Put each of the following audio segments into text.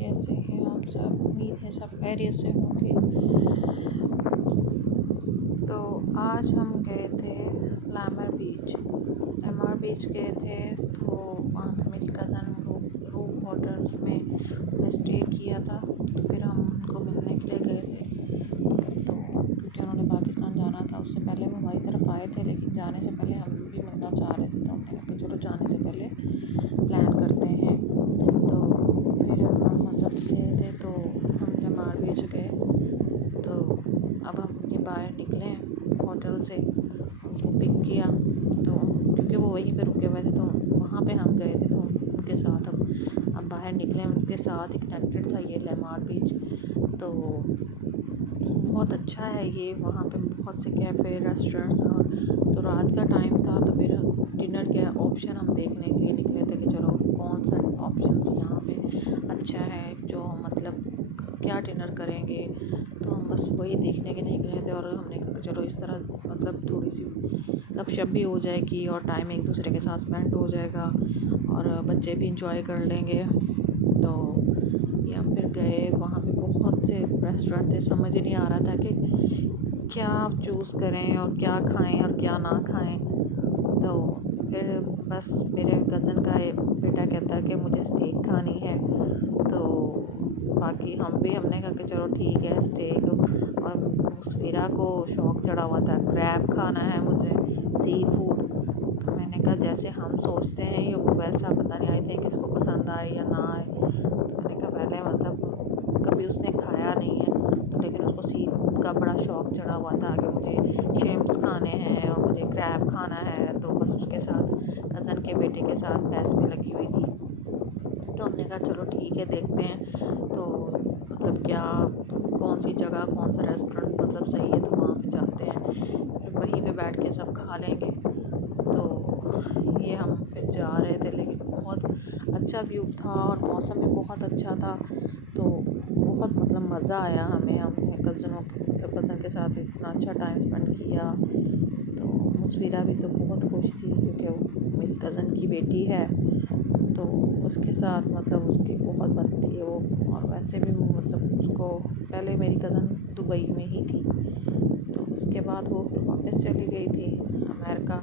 कैसे हैं आप सब? उम्मीद है सब खैरियत से होंगे। तो आज हम गए थे लैमर बीच गए थे। तो वहाँ पे मेरी कज़न रूम होटल में उन्होंने स्टे किया था। तो फिर हम उनको मिलने के लिए गए थे। तो क्योंकि उन्होंने पाकिस्तान जाना था, उससे पहले वो हमारी तरफ आए थे, लेकिन जाने से पहले हम भी मिलना चाह रहे थे। तो हमने कहा कि चलो जाने से पहले प्लान करते हैं। तो फिर हम मतलब गए थे। तो हम लैमर बीच गए। तो अब हम ये बाहर निकले होटल से, उनको पिक किया। तो क्योंकि वो वहीं पे रुके हुए थे, तो वहाँ पे हम गए थे। तो उनके साथ अब बाहर निकले, उनके साथ ही कनेक्टेड था ये लैमर बीच। तो बहुत अच्छा है ये, वहाँ पे बहुत से कैफ़े रेस्टोरेंट्स। और तो रात का टाइम था, तो फिर डिनर के ऑप्शन हम देखने के लिए निकले थे कि चलो कौन सा ऑप्शंस यहाँ पे अच्छा है, जो मतलब क्या डिनर करेंगे। तो हम बस वही देखने के निकले थे। और हमने कहा कि चलो इस तरह मतलब थोड़ी सी गपशप भी हो जाएगी और टाइम एक दूसरे के साथ स्पेंड हो जाएगा और बच्चे भी इंजॉय कर लेंगे। तो ये हम फिर गए, वहाँ पे बहुत से रेस्टोरेंट थे, समझ ही नहीं आ रहा था कि क्या चूज़ करें और क्या खाएं और क्या ना खाएं। तो फिर बस मेरे कज़न का बेटा कहता है कि मुझे स्टेक खानी है। तो बाकी हमने कहा कि चलो ठीक है स्टेक। और मुसफिरा को शौक़ चढ़ा हुआ था क्रैब खाना है मुझे, सी फूड। तो मैंने कहा जैसे हम सोचते हैं ये वो वैसा पता नहीं, आई थिंक इसको पसंद आए या ना आए। तो मैंने कहा पहले मतलब कभी उसने खाया नहीं है, तो लेकिन उसको सी फूड का बड़ा शौक़ चढ़ा हुआ था कि मुझे शिम्प्स खाने हैं और मुझे क्रैब खाना है। तो बस उसके साथ कज़न के बेटे के साथ बहस में लगी हुई थी। तो हमने कहा चलो ठीक है देखते हैं। तो मतलब क्या कौन सी जगह कौन सा रेस्टोरेंट मतलब सही है, तो वहाँ पे जाते हैं, फिर वहीं पे बैठ के सब खा लेंगे। तो ये हम फिर जा रहे थे, लेकिन बहुत अच्छा व्यू था और मौसम भी बहुत अच्छा था। तो बहुत मतलब मज़ा आया हमें, अपने कज़न के साथ इतना अच्छा टाइम स्पेंड किया। तो मुसफिरा भी तो बहुत खुश थी क्योंकि वो मेरी कज़न की बेटी है। तो उसके साथ मतलब उसकी बहुत बनती है वो। और वैसे भी वो मतलब उसको पहले मेरी कज़न दुबई में ही थी, तो उसके बाद वो वापस चली गई थी अमेरिका।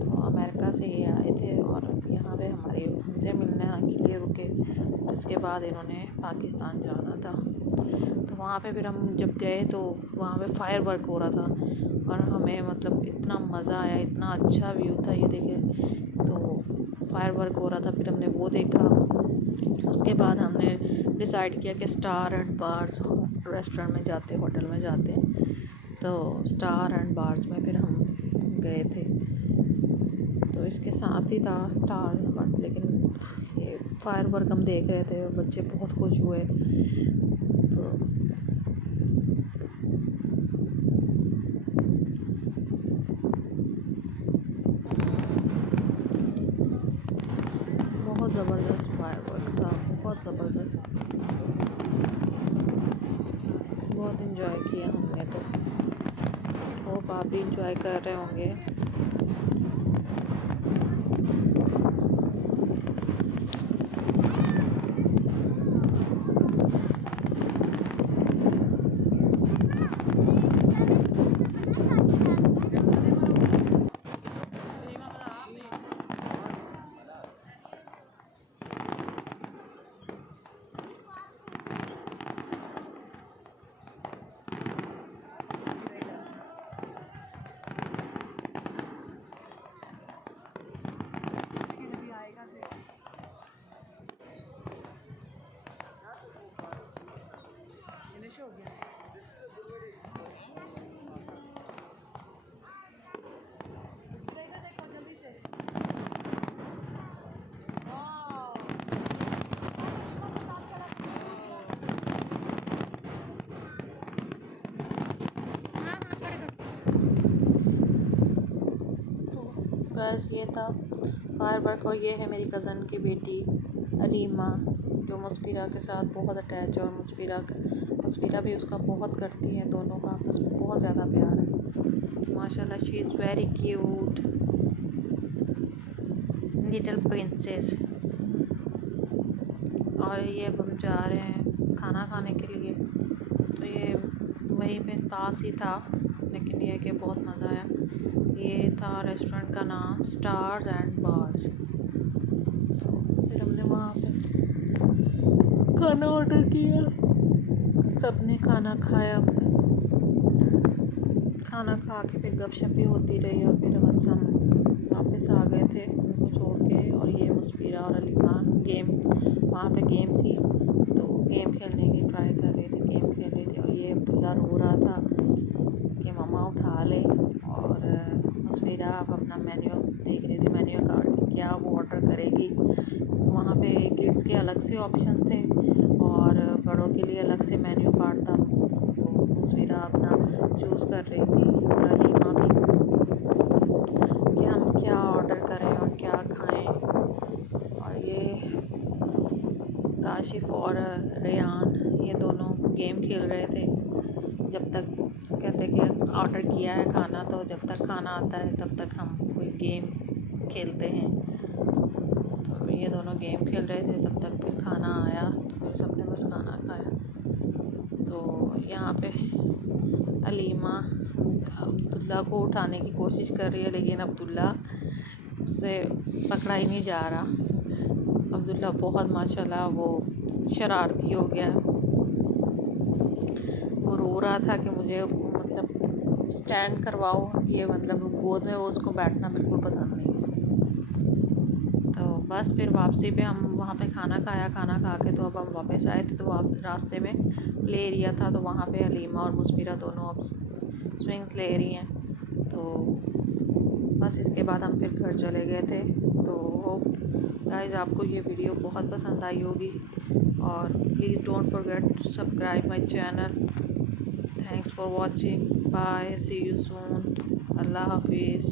तो अमेरिका से ये आए थे और यहाँ पे हमसे मिलने के लिए रुके। उसके बाद इन्होंने पाकिस्तान जाना था। तो वहाँ पे फिर हम जब गए तो वहाँ पे फायर वर्क हो रहा था और हमें मतलब इतना मज़ा आया, इतना अच्छा व्यू था ये देखे। तो फायर वर्क हो रहा था, फिर हमने वो देखा। उसके बाद हमने डिसाइड किया कि स्टार एंड बार्स रेस्टोरेंट में जाते, होटल में जाते। तो स्टार एंड बार्स में फिर हम गए थे। तो इसके साथ ही था स्टार बट, लेकिन ये फायर वर्क हम देख रहे थे, बच्चे बहुत खुश हुए। तो बहुत ज़बरदस्त फायर वर्क था, बहुत ज़बरदस्त, बहुत इन्जॉय किया हमने। तो होप आप भी इंजॉय कर रहे होंगे। बस ये था फायर वर्क। और ये है मेरी कज़न की बेटी अलीमा, जो मुसफिरा के साथ बहुत अटैच है। और मुसफिरा भी उसका बहुत करती है, दोनों का आपस में बहुत ज़्यादा प्यार है माशाल्लाह। She is very cute little princess. और ये अब हम जा रहे हैं खाना खाने के लिए। तो ये वहीं पे पास ही था, लेकिन ये कि बहुत मज़ा आया। ये था रेस्टोरेंट का नाम स्टार्स एंड बार्स। फिर हमने वहाँ पे खाना ऑर्डर किया, सबने खाना खाया। खाना खा के फिर गपशप भी होती रही और फिर बस हम वापस आ गए थे उनको छोड़ के। और ये मुस्फिरा और अलीमा गेम, वहाँ पे गेम थी तो गेम खेलने की ट्राई कर रही थी, गेम खेल रही थी। और ये अब्दुल्ला रो रहा था कि मम्मा उठा ले। और मुस्फिरा अब अपना मेन्यू देख रही थी, मेन्यू कार्ड कि क्या वो ऑर्डर करेगी। वहाँ पे किड्स के अलग से ऑप्शंस थे और बड़ों के लिए अलग से मेन्यू कार्ड था। तो मुस्फिरा अपना चूज़ कर रही थी और अलीमा भी कि हम क्या ऑर्डर करें और क्या खाएं। और ये काशिफ और रेयान ये दोनों गेम खेल रहे थे। जब तक कहते कि ऑर्डर किया है खाना, तो जब तक खाना आता है तब तक हम कोई गेम खेलते हैं। तो ये दोनों गेम खेल रहे थे, तब तक फिर खाना आया तो फिर सबने बस खाना खाया। तो यहाँ पे अलीमा अब्दुल्ला को उठाने की कोशिश कर रही है, लेकिन अब्दुल्ला उससे पकड़ा ही नहीं जा रहा। अब्दुल्ला बहुत माशाल्लाह वो शरारती हो गया। वो रो रहा था कि मुझे मतलब स्टैंड करवाओ, ये मतलब गोद में वो उसको बैठना बिल्कुल पसंद नहीं है। तो बस फिर वापसी पे हम वहाँ पे खाना खाया, खाना खा के तो अब हम वापस आए थे। तो आप रास्ते में प्ले एरिया था, तो वहाँ पे अलीमा और मुस्फिरा दोनों अब स्विंग्स ले रही हैं। तो बस इसके बाद हम फिर घर चले गए थे। तो होप गाइस आपको ये वीडियो बहुत पसंद आई होगी, और please don't forget subscribe my channel. Thanks for watching, bye, see you soon, Allah हाफिज़।